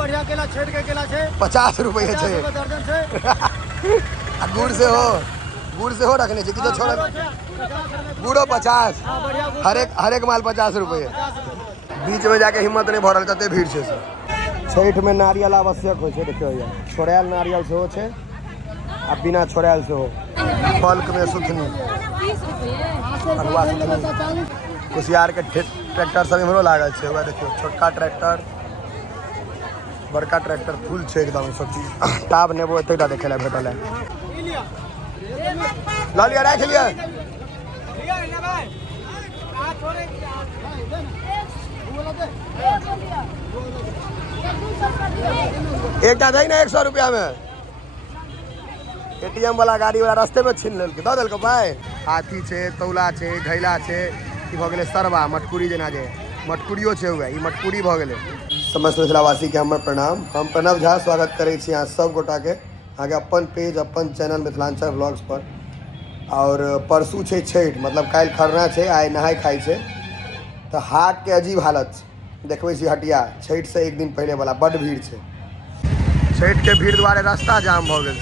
बढ़िया केला छेड़ के केला छे 50 रुपये छे दर्जन छे गुड़ से हो रखने चाहिए तो छोड़ गुड़ो 50 हर एक माल 50 रुपये बीच में जाके हिम्मत नहीं भरल तते भीड़ छे सर छठ में नारियल आवश्यक हो देखियो छोड़ायल नारियल से हो छे आ बिना छोड़ायल से हो फल्क में सुथनी कुशियार के ट्रैक्टर सब इमरो लागल छे देखियो छोटका ट्रैक्टर बड़का ट्रैक्टर फुल छे एकदम सब चीज टाब नेबो एतेटा देखे ला भेटल है ला लिया रख लिया एक दे ना 100 रुपया में एटीएम वाला गाड़ी वाला रास्ते में छीन लेल दे दिल भाई हाथी छे तौला छे घैला छे ई भ गेले सरवा मटकुरी जेना जे मटकुरियो छे हुए ई मटकुरी भ गेले समस्त मिथिलावासी के हमर प्रणाम हम प्रणव झा स्वागत करे छी यहाँ सब गोटा के आगे अपन पेज अपन चैनल मिथिलांचल व्लॉग्स पर और परसू छे छठ मतलब काल खरना छे आइ नहाय खाई छे तो हाट के अजीब हालत देखबे छी हटिया छठ से एक दिन पहले वाला बड़ भीड़ छे छठ के भीड़ द्वारे रास्ता जाम भ गेल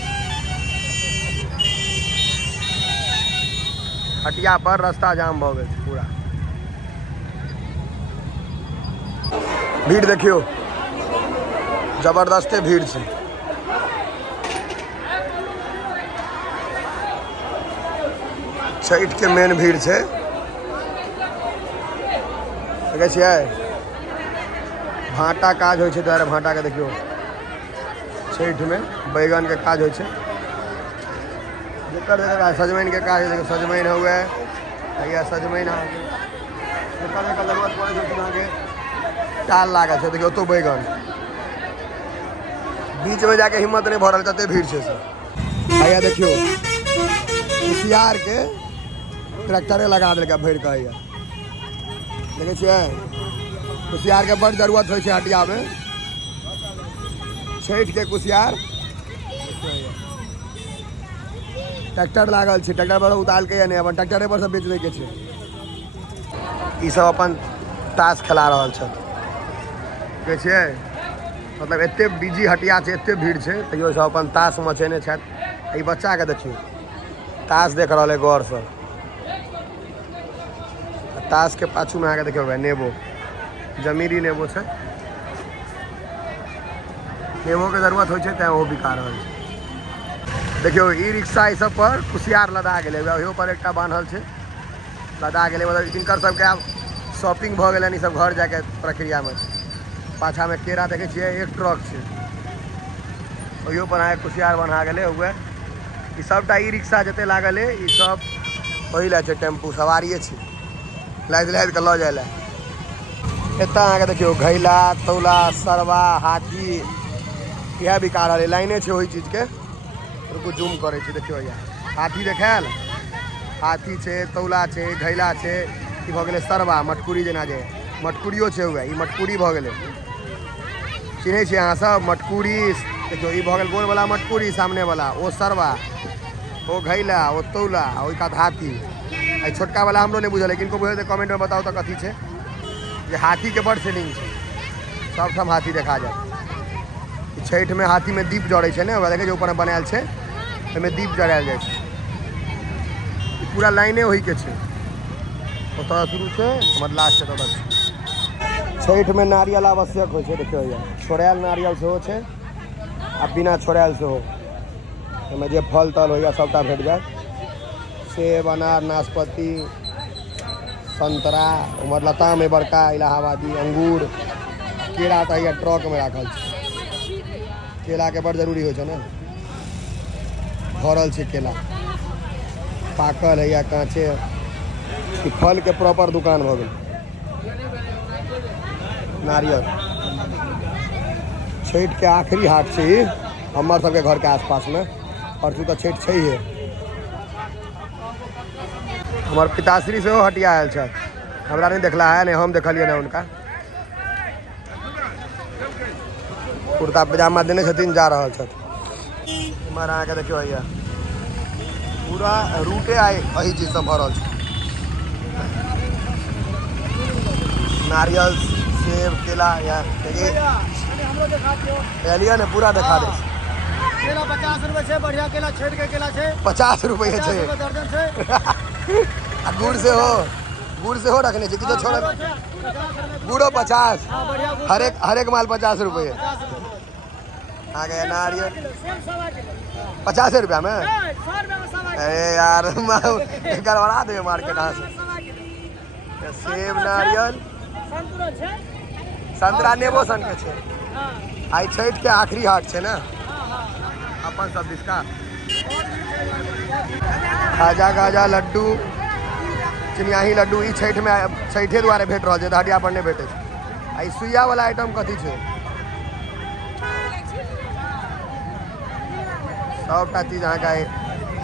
हटिया पर रास्ता जाम भ गेल पूरा भीड़ देखियो जबरदस्ते भीड़ छे छठ के मेन भीड़ छे देखे छियै भाटा काज होइ छे द्वारा भाटा के देखियो छठ में बैगन के काज होइ छे जेकर सजमैन के काज है सजमैन हुए या सजमैन जेकर जरूरत पड़े छे टाल लागल छे देखियो तो बैगन बीच में जाके हिम्मत नहीं भरल तते भीड़ छे सर भैया देखियो कुशियार के ट्रैक्टरे लगा देलकै भर के देखे छियै कुशियार के बड़ जरूरत होइ छे हटिया में छठ के कुशियार ट्रैक्टर लागल छे ट्रैक्टर पर उतार के नहीं अपन ट्रैक्टरे पर सब बेच दे के छे ई सब अपन ताश खेला रहल छे के छे मतलब एते बिजी हटिया छे एते भीड़ छे तैयो सब अपन ताश मचेने छे ई बच्चा के देखियो ताश देख रहल है गौर से ताश के पाछू में आके देखियो नेबो जमीरी नेबो छे नेबो के जरूरत होइ छे त वो बिका रहल छे देखियो ई रिक्शा ई सब पर कुशियार लदा गेले ओहियो पर एकटा बान्हल छे लदा गेले मतलब इनकर सबके आब शॉपिंग भ गेलन ई सब घर जाके प्रक्रिया में पाछा में केरा देखे छियै एक ट्रक छे ओहियो पर आके कुशियार बन्हा गेले हुए ई सबटा ई रिक्शा जते लागल है ई सब पहिला छे टेम्पू सवारिये छे लाद के ल जाए एतना आगे देखियो घैला तौला सरवा हाथी यह बिका रहा है लाइने छे वही चीज के रुको जूम करे छे देखियो यार हाथी देखाल हाथी छे तौला छे घैला छे ई भ गेले सरवा मटकुरी जेना जे मटकुरियो छे हुए ई मटकुरी भ गेले चिन्हे छे अहाँ सब मटकुरी देखियो ई भ गेल गोल वाला मटकुरी सामने वाला ओ सरवा ओ घैला ओ तौला ओ का हाथी आई छोटका वाला हमरो नहीं बुझल किनको बुझे कमेंट में बताओ तो कथी छे ये हाथी के बड़ सेलिंग छे सब ठाम हाथी देखा जाए छठ में हाथी में दीप जड़े छे ने देखे जो ऊपर बनायल छे ओमे दीप जड़ायल जाए छे पूरा लाइने वही के छे ओतऽ शुरू छे हमर लास्ट तक छठ में नारियल आवश्यक हो छे देखियो यार छोड़ायल नारियल से हो छे आ बिना छोड़ायल से हो ओमे जे फल तल होइया सबटा भेट जाए सेब अनार नाशपाती संतरा उमर लता में बड़का इलाहाबादी अंगूर केला तो या ट्रक में रखल छे केला के बड़ जरूरी हो छे ना भरल छे केला पाकल है या काँचे फल के प्रॉपर दुकान भ गेल नारियल छठ के आखिरी हाट छे हमर सबके घर के आसपास में परसू तो छठ छे ही हमारे पिताश्री से हटिया आयल छे हमरा नहीं देखला है नहीं हम देखलिए ना उनका कुर्ता पजामा देने छथिन जा रहल छथि हमारा अहाँके देखियो भैया पूरा रूटे आए वही चीज सब भरल छे नारियल सेब केला या देखिए लिया ने पूरा दिखा दे। केला 50 रुपए छे, बढ़िया केला छेद के केला छे 50 रुपए छे। दर्जन छे। गुड़ से हो रखने चाहिए कि तो छोड़। गुड़ो 50। हर एक माल 50 रुपए। आ गया नारियल 50 रुपया में। अरे यार गड़बड़ा दे मार्केट यहाँ से। सेब नारियल संतरा नेबो सन के छे। आई छठ के आखिरी हाट छे ना अपन सब इसका। खाजा खाजा लड्डू चिनियाही लड्डू ई छठ में छठे द्वारे भेट रहा है, हटिया पर नहीं भेटे। आई सुइया वाला आइटम कथी छे? सबटा चीज अहाँ का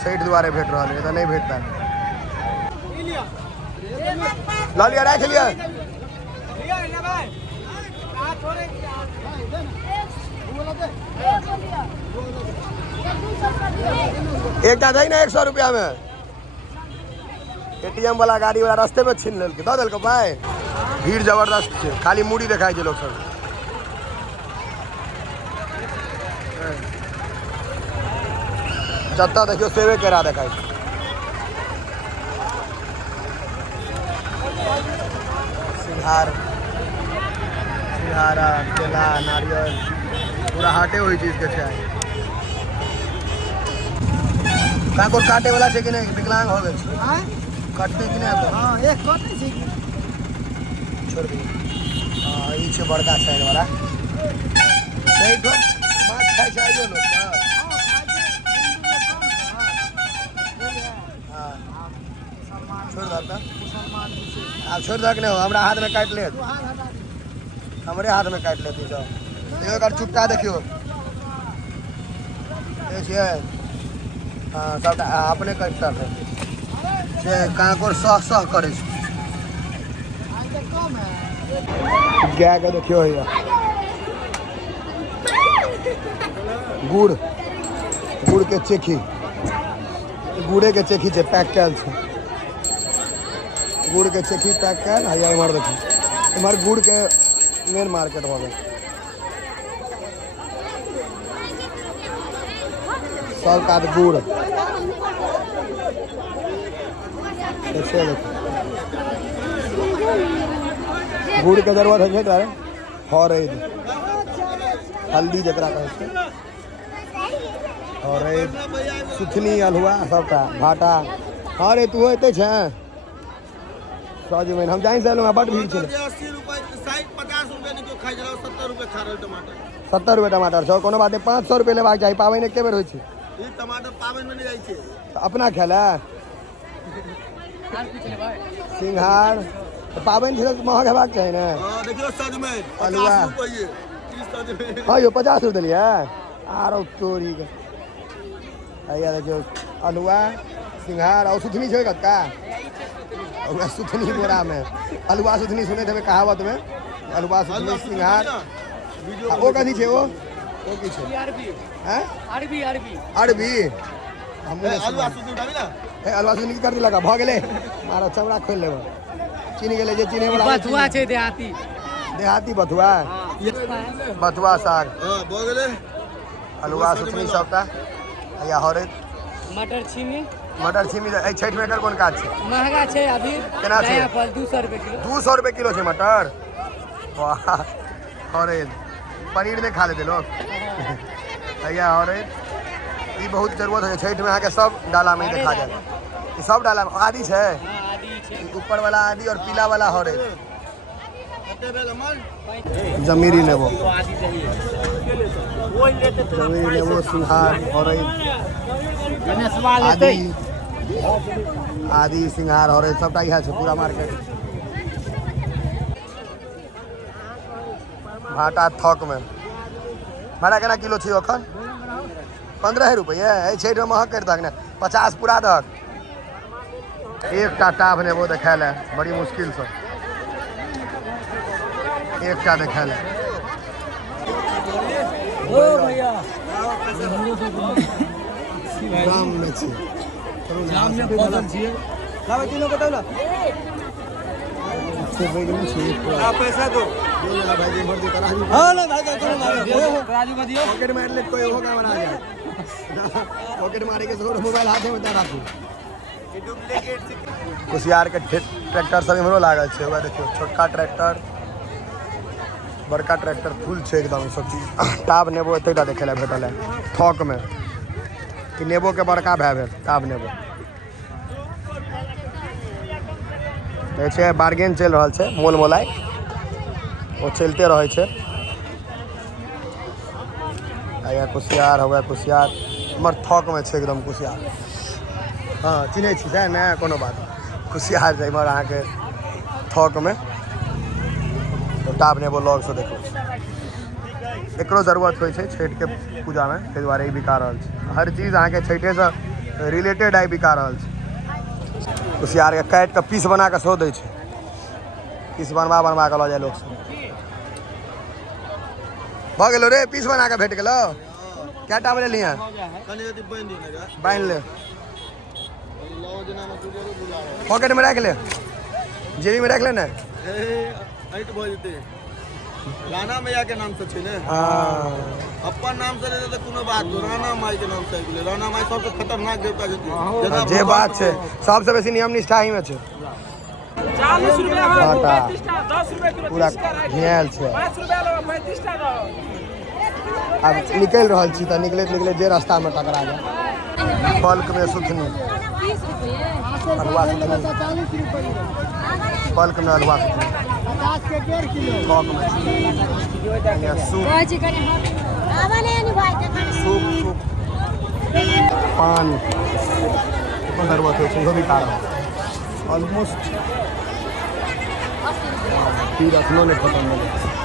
छठ द्वारे भेट रहा है, तो नहीं भेटता। ला लिया रख लिया। एक दादा ही ना 100 रुपया में। एटीएम वाला गाड़ी वाला रास्ते में छीन लेल दे दिल पाए। भीड़ जबरदस्त है, खाली मुड़ी दिखाई दे लोग सब। जत्ता देखियो सेवे केरा दिखाई। सिंघारा केला नारियल पूरा हाटे हुई चीज के छे। काको काटे वाला छे कि नहीं? विकलांग हो गए काटते कि नहीं? हां एक काटे छे कि छोड़ दी। हां ई छे बड़का साइज वाला। सही तो माछ खाइ चाहिए लोग। छोड़ दे आप छोड़ दे नहीं हो। हमारा हाथ में काट ले, हमारे हाथ में काट लेती सब। एक बार चुट्टा देखियो। हाँ सब अपने कटता है से काकोर सह करे। गाय के देखियो भैया गुड़ के चेखी। गुड़े के चेखी छे पैक कैल छे। गुड़ के चेखी पैक कैल है। इमर देखिए इमर गुड़ के मेन मार्केट हो गए। सब का गुड़ गुड़ के जरूरत है तारे। हरद हल्दी जकरा कहै छै, हरद सुथनी अलहुआ सबटा भाटा। हाँ रे तू एते छे सजमैन हम जाइन से बड़ भीड़ छे। 80 रुपए 60 50 रुपए नहीं तो खाइ जरा 70 रुपए खा रहे टमाटर। 70 रुपए टमाटर छौ कोनो बात नहीं। 500 रुपए लेबाक चाही। पाबनि एके बेर होइ छै। ई टमाटर पाबनि में नहीं जाइ छै तो अपना खेला सिंघार पाबनि छे महग हेबाक चाही ने। हां देखियो सजमैन अलुआ 50 रुपए 30 सजमैन। हाँ यो 50 रुपए दिलिए आरो तोरी के। आइया देखियो अलुआ सिंघार और सुथनी छे कत्ता और सुथनी बोरा में। अलुआ सुथनी सुने थे कहावत में। अलुआ सुथनी सिंघार वो कथी छे? वो की छे? हैं अरबी हम अलुआ सुथनी उठाबी ना। ए अलुआ सुथनी कर लगा भ गेले मारो चमड़ा खोल लेबो। चीनी गेले जे चीनी वाला बथुआ छे देहाती बथुआ बथुआ साग। हां भ गेले अलुआ सुथनी सबटा। या हरद मटर छीमी ए छठ में एकर कोन काज छे? महंगा छे अभी केना छे? 200 रुपए किलो। 200 रुपए किलो छे मटर। वाह हरद पनीर में खा लेते लोग। भैया हरद ई बहुत जरूरत है छठ में। आके सब डाला में देखा जाए। ई सब डाला में आदि छे। ऊपर वाला आदि और पीला वाला हरद। जमीरी नेबो सिंघार हरद आदि सिंघार हरद सबटा इहा छे पूरा मार्केट। भाटा थक में भाड़ा केना किलो छे अखन? 15 रुपये। छठ में महग कर दक ने 50 पूरा दक। एकटा टाभ नेबो देखायल है बड़ी मुश्किल से। एकटा देखायल है। ओ भैया दाम में छे जाम में फलन छिए। लावे किलो बताउ ना आप पैसा दो हाँ ना भाई राजू का दियो पॉकेट मार ले कोई होगा बना जाए पॉकेट मारे के जरूर मोबाइल हाथ में रखू कुशियार के ट्रैक्टर सब इमरो लागल छे वह देखियो छोटका ट्रैक्टर बड़का ट्रैक्टर फुल छे एकदम सब चीज टाब नेबो एतेटा देखे ला भेटल है थोक में कि नेबो के बड़का भए भेल टाब नेबो देखे छे बार्गेन चल रहल छे मोल मोलाई वो चलते रहे छे आया कुशियार हुआ कुशियार हमर थोक में छे एकदम कुशियार हाँ चिन्ह छी सर ना कोनो बात कुशियार छै हमर अहाँ के थोक में तो टाप नेबो लॉग से देखो एकरो जरूरत होइ छै छठ के पूजा में ताहि दुआरे ई बिका रहल छै हर चीज अहाँ के छठे से रिलेटेड आई बिका रहल छै कुशियार के काट के पीस बना के सो दै छै पीस बनवा के लऽ जाए लोग सब भऽ गेलो रे पीस बना के भेट गेलो क्या टाप ले लिया बांध ले पॉकेट में रख ले जेबी में रख ले ना राणा मैया के नाम से छे ने अपन नाम से रहते तो कोनो बात तो राणा माई के नाम से गेले राणा माई सबसे खतरनाक देवता छथिन जे बात छै सबसे बेसी नियम निष्ठा ही में छै 40 रुपया हो 35 टा 10 रुपया किलो पूरा घेल छै 5 रुपया लो 35 टा दो अब निकल रहल छी तऽ निकलैत जे रास्ता में टकरा जाए बल्क में सुथनी 30 रुपये हलवा सुथनी बल्क में हलवा सुथनी 50 के 1.5 किलो थोक में सूप भाजी करे आवा नहीं अनि भाई के सूप पान कौन जरूरत है इहो भी काढ़ा ऑलमोस्ट फिर अपनों ने खत्म हो गया